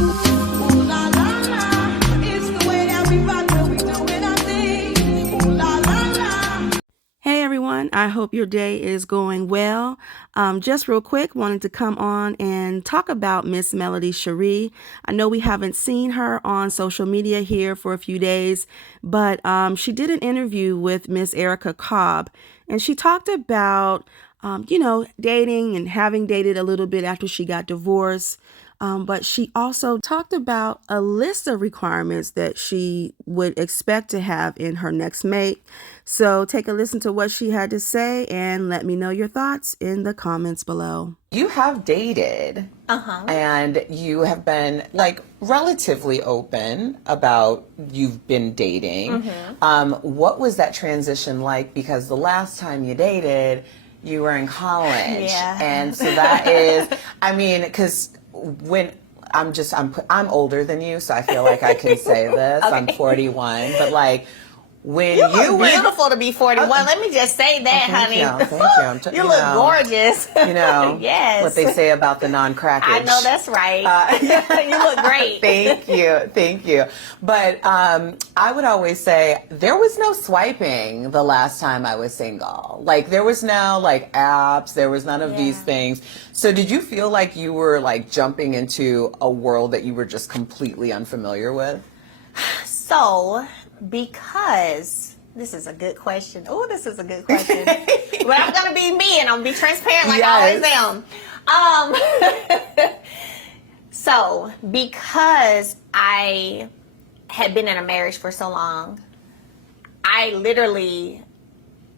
Ooh la la la, it's the way that we rock when we doing our thing. Ooh la la la. Hey everyone, I hope your day is going well. Just real quick, wanted to come on and talk about Miss Melody Shari. I know we haven't seen her on social media here for a few days, but she did an interview with Miss Erica Cobb, and she talked about, dating and having dated a little bit after she got divorced. But she also talked about a list of requirements that she would expect to have in her next mate. So take a listen to what she had to say and let me know your thoughts in the comments below. You have dated, and you have been like relatively open about you've been dating. What was that transition like? Because the last time you dated, you were in college, and so that is, I mean, because when I'm older than you, so I feel like I can say this. Okay. I'm 41, but like when you were beautiful to be 41. Let me just say that, honey. Thank you. You look gorgeous. You know, yes. What they say about the non-crackage. I know that's right. You look great. Thank you. But I would always say there was no swiping the last time I was single. Like there was no like apps. There was none of these things. So did you feel like you were like jumping into a world that you were just completely unfamiliar with? So, because this is a good question. Oh, this is a good question. But I'm gonna be me and I'm gonna be transparent like I always am. So, because I had been in a marriage for so long, I literally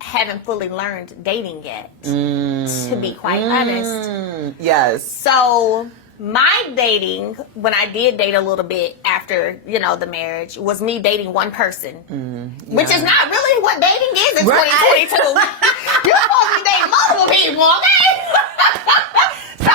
haven't fully learned dating yet, to be quite honest. Yes. So my dating, when I did date a little bit after, the marriage, was me dating one person, which is not really what dating is in 2022. You're supposed to be dating multiple people, okay? So,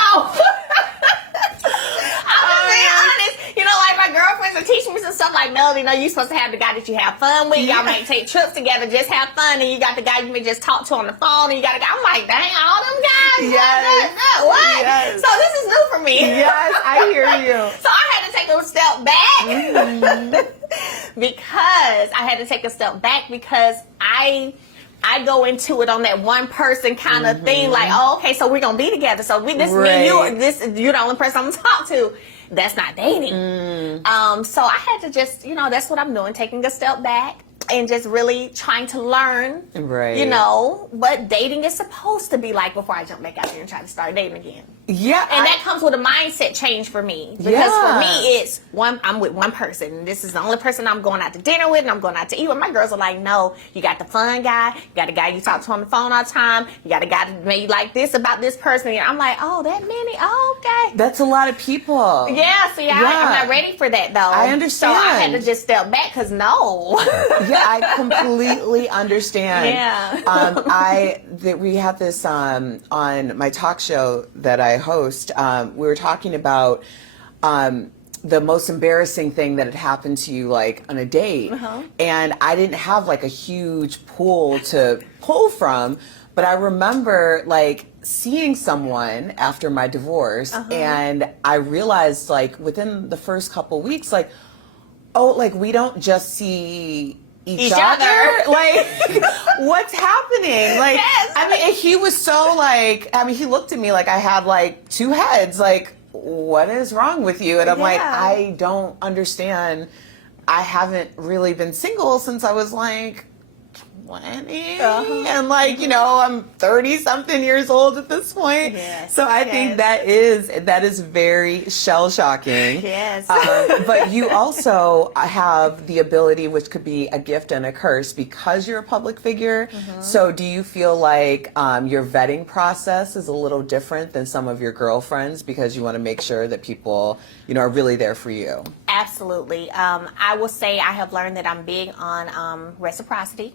I'm just being honest. Like my girlfriends are teaching me some stuff like, Melody, you're supposed to have the guy that you have fun with. Y'all might take trips together, just have fun. And you got the guy you may just talk to on the phone. And you got a guy. I'm like, dang, all them guys. Yes. What? Yes. So this is new for me. Yes, I hear you. So I had to take a step back because I go into it on that one person kind of thing, like, oh, okay, so we're gonna be together. So me and you're the only person I'm gonna talk to. That's not dating. So I had to just, that's what I'm doing, taking a step back and just really trying to learn, what dating is supposed to be like before I jump back out there and try to start dating again. Yeah. And that comes with a mindset change for me. Because for me, it's I'm with one person. This is the only person I'm going out to dinner with and I'm going out to eat with. My girls are like, no, you got the fun guy. You got a guy you talk to on the phone all the time. You got a guy that made like this about this person. And I'm like, oh, that many? Oh, okay. That's a lot of people. Yeah, see, I'm not ready for that, though. I understand. So I had to just step back because no. Yeah, I completely understand. Yeah. We have this on my talk show that I host. We were talking about the most embarrassing thing that had happened to you, like on a date, and I didn't have like a huge pool to pull from, but I remember like seeing someone after my divorce, and I realized like within the first couple weeks, like, oh, like we don't just see each other. Like, what's happening? Like, yes. I mean, he was so like, he looked at me like I had like two heads. Like, what is wrong with you? And I'm like, I don't understand. I haven't really been single since I was like 20. And like, I'm 30 something years old at this point. Yes. So I think that is very shell shocking. Yes. But you also have the ability, which could be a gift and a curse, because you're a public figure. So do you feel like your vetting process is a little different than some of your girlfriends because you want to make sure that people, are really there for you? Absolutely. I will say I have learned that I'm big on reciprocity.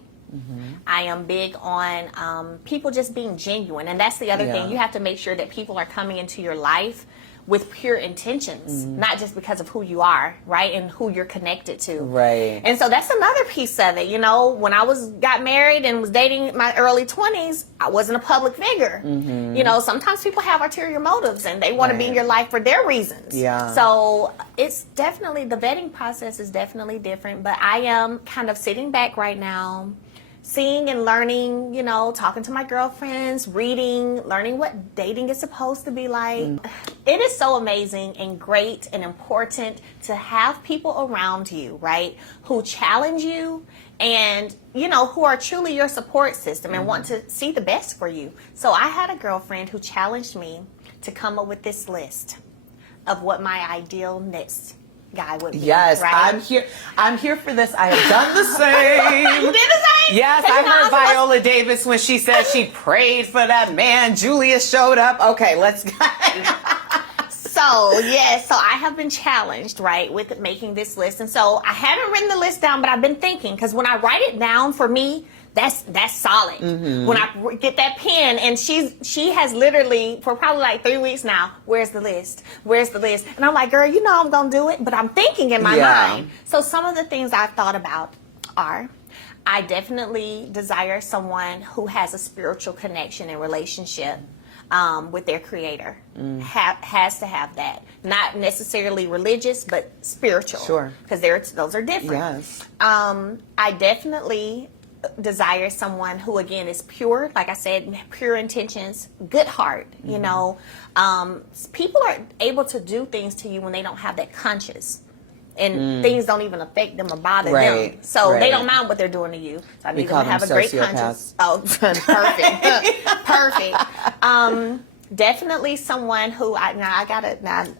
I am big on people just being genuine. And that's the other thing. You have to make sure that people are coming into your life with pure intentions, not just because of who you are, right, and who you're connected to. Right. And so that's another piece of it. You know, when I got married and was dating in my early 20s, I wasn't a public figure. You know, sometimes people have ulterior motives and they want to be in your life for their reasons. Yeah. So it's definitely, the vetting process is definitely different, but I am kind of sitting back right now, seeing and learning, you know, talking to my girlfriends, reading, learning what dating is supposed to be like. It is so amazing and great and important to have people around you, right, who challenge you and, you know, who are truly your support system and want to see the best for you. So I had a girlfriend who challenged me to come up with this list of what my ideal next guy would be. Yes, right? I'm here for this. I have done the same. You did the same? Yes, I heard Viola Davis when she said she prayed for that man. Julia showed up. Okay, let's go. So, yes, so I have been challenged, right, with making this list. And so I haven't written the list down, but I've been thinking, because when I write it down, for me, that's solid. When I get that pen, and she has literally, for probably like 3 weeks now, where's the list? Where's the list? And I'm like, girl, you know I'm going to do it, but I'm thinking in my mind. So some of the things I've thought about are, I definitely desire someone who has a spiritual connection and relationship with their creator. Has to have that. Not necessarily religious, but spiritual. Sure. Because those are different. Yes. I definitely desire someone who, again, is pure, like I said, pure intentions, good heart. You know, people are able to do things to you when they don't have that conscience. And things don't even affect them or bother them. So they don't mind what they're doing to you. So I need them to have a great conscience. Oh, perfect. Perfect. Definitely someone who I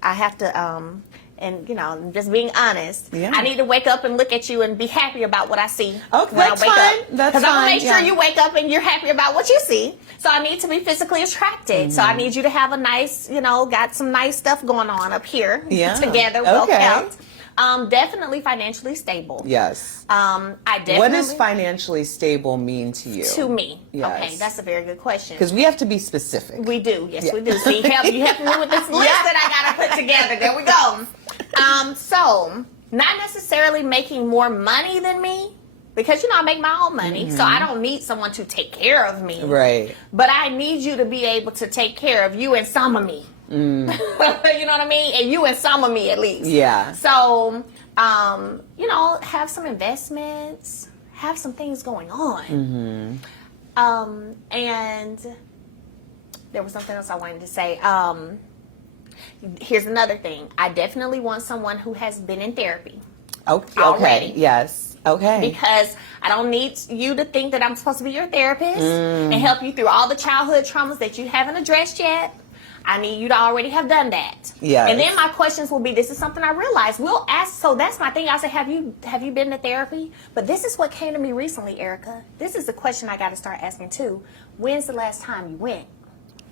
have to, and you know, just being honest, I need to wake up and look at you and be happy about what I see when I wake up. That's Because I'm going to make sure yeah. you wake up and you're happy about what you see. So I need to be physically attracted. So I need you to have a nice, you know, got some nice stuff going on up here together, well kept. Definitely financially stable. Yes. I definitely. What does financially stable mean to you? To me. Yes. Okay, that's a very good question. Because we have to be specific. We do. Yes, we do. So you help me with this list that I got to put together. There we go. So not necessarily making more money than me, because you know I make my own money, so I don't need someone to take care of me. Right. But I need you to be able to take care of you and some of me. You know what I mean? And you and some of me at least. Yeah. So, you know, have some investments, have some things going on. And there was something else I wanted to say. Here's another thing. I definitely want someone who has been in therapy. Okay. Already. Yes. Okay. Because I don't need you to think that I'm supposed to be your therapist and help you through all the childhood traumas that you haven't addressed yet. I need you to already have done that. Yes. And then my questions will be, this is something I realized. We'll ask, so that's my thing. I say, have you been to therapy? But this is what came to me recently, Erica. This is the question I got to start asking too. When's the last time you went?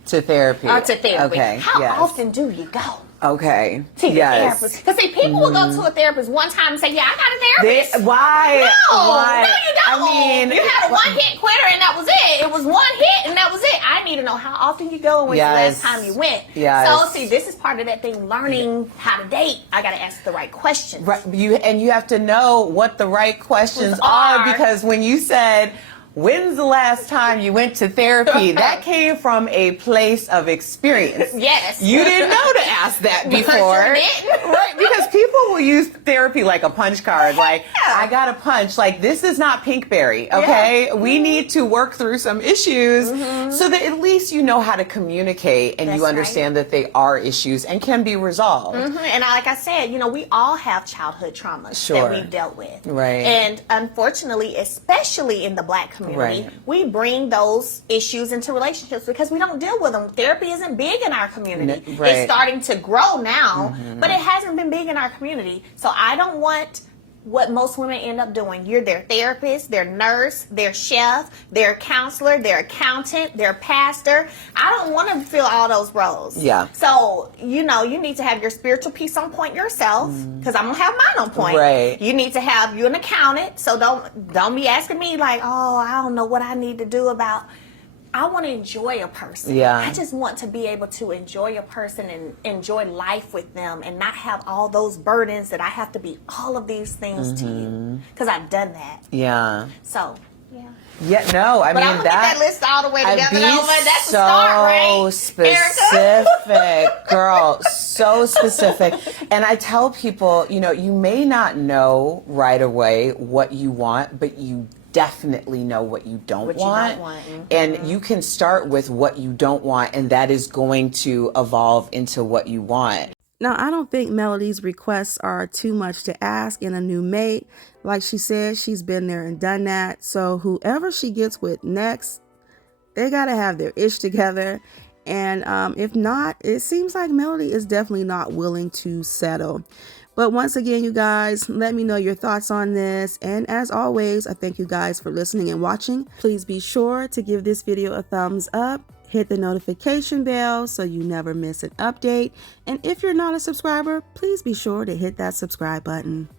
To therapy. Or to therapy. Okay. How often do you go? Okay. To your therapist. Because see, people will go to a therapist one time and say, yeah, I got a therapist. Why? No, Why? no, you don't. I mean, you had a one-hit quitter and that was it. It was one hit and that was it. I need to know how often you go and when's the last time you went. Yes. So see, this is part of that thing, learning how to date. I got to ask the right questions. Right. You have to know what the right questions are, because when you said, when's the last time you went to therapy? That came from a place of experience. Yes. You didn't know to ask that before. Sure didn't. Right, because people will use therapy like a punch card. Like, I got a punch. Like, this is not Pinkberry, okay? Yeah. We need to work through some issues so that at least you know how to communicate and you understand that they are issues and can be resolved. And like I said, you know, we all have childhood traumas that we've dealt with. Right. And unfortunately, especially in the Black community, we bring those issues into relationships because we don't deal with them. Therapy isn't big in our community. It's starting to grow now, but it hasn't been big in our community. So I don't want what most women end up doing. You're their therapist, their nurse, their chef, their counselor, their accountant, their pastor. I don't want to fill all those roles. Yeah. So, you know, you need to have your spiritual piece on point yourself, because I'm going to have mine on point. Right. You need to have you an accountant, so don't be asking me like, oh, I don't know what I need to do about. I want to enjoy a person. Yeah. I just want to be able to enjoy a person and enjoy life with them and not have all those burdens that I have to be all of these things to you. Because I've done that. Yeah. So, yeah. Yeah, no, I But mean, I'm going to get that list all the way together. I'd be That's so the start, right? specific, girl, so specific. And I tell people, you know, you may not know right away what you want, but you definitely know what you don't want. And you can start with what you don't want, and that is going to evolve into what you want. Now, I don't think Melody's requests are too much to ask in a new mate. Like she said, she's been there and done that. So whoever she gets with next, they got to have their ish together. And if not, it seems like Melody is definitely not willing to settle. But once again, you guys, let me know your thoughts on this. And as always, I thank you guys for listening and watching. Please be sure to give this video a thumbs up. Hit the notification bell so you never miss an update. And if you're not a subscriber, please be sure to hit that subscribe button.